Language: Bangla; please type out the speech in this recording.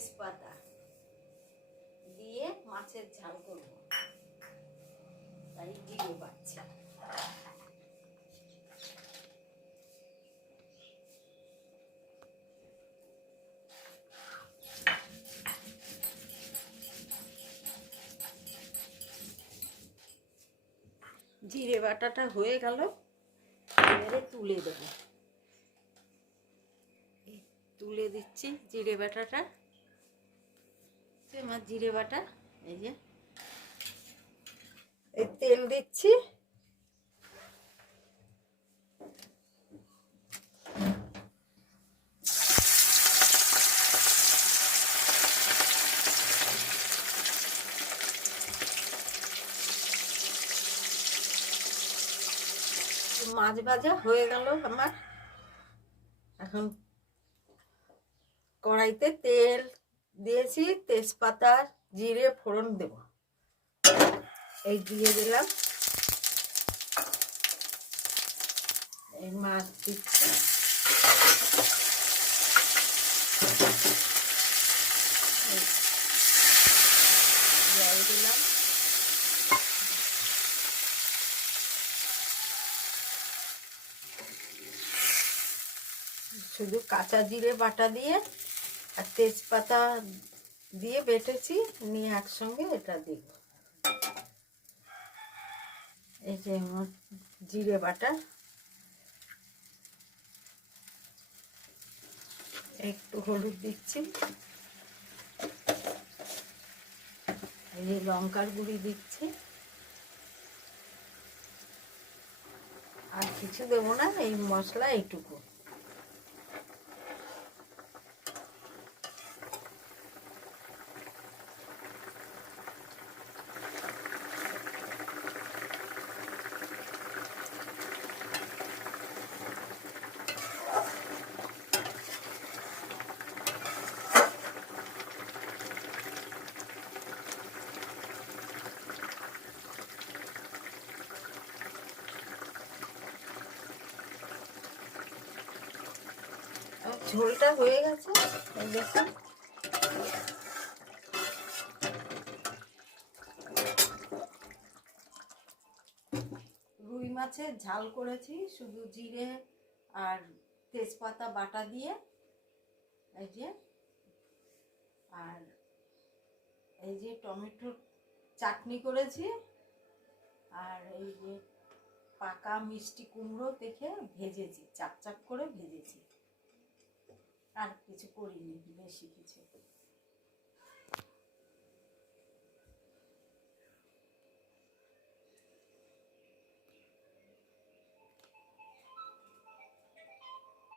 তেজপাতা দিয়ে মাছের ঝাল করব। তাই জিরে বাচ্চা। জিরে বাটাটা হয়ে গেল, এবারে তুলে দেবো। তুলে দিচ্ছি জিরে বাটাটা। আমার জিরে বাটা, এই যে। এই তেল দিচ্ছি। মাছ ভাজা হয়ে গেল আমার। এখন কড়াইতে তেল দিয়েছি তেজপাতা জিরে ফোড়ন দেব। এই দিয়ে দিলাম। এই মাছ দিচ্ছি। জল দিলাম। শুধু কাঁচা জিরে বাটা দিয়ে আর তেজপাতা দিয়ে বেটেছি, নিয়ে একসঙ্গে এটা দিব। এই যে আমার জিরে বাটা। একটু হলুদ দিচ্ছি। এই লঙ্কার গুঁড়ি দিচ্ছি। আর কিছু দেবো না, এই মশলা এইটুকু আর ঝোলটা হয়ে গেছে দেখুন। রুই মাছের ঝাল করেছি, শুধু জিরে আর তেজপাতা, বাটা দিয়ে। এই যে, আর এই যে টমেটোর চাটনি করেছি, আর এই যে পাকা মিষ্টি কুমড়ো দেখে ভেজেছি চাপ চাপ করে ভেজেছি। আর কিছু করিনি বেশি কিছু।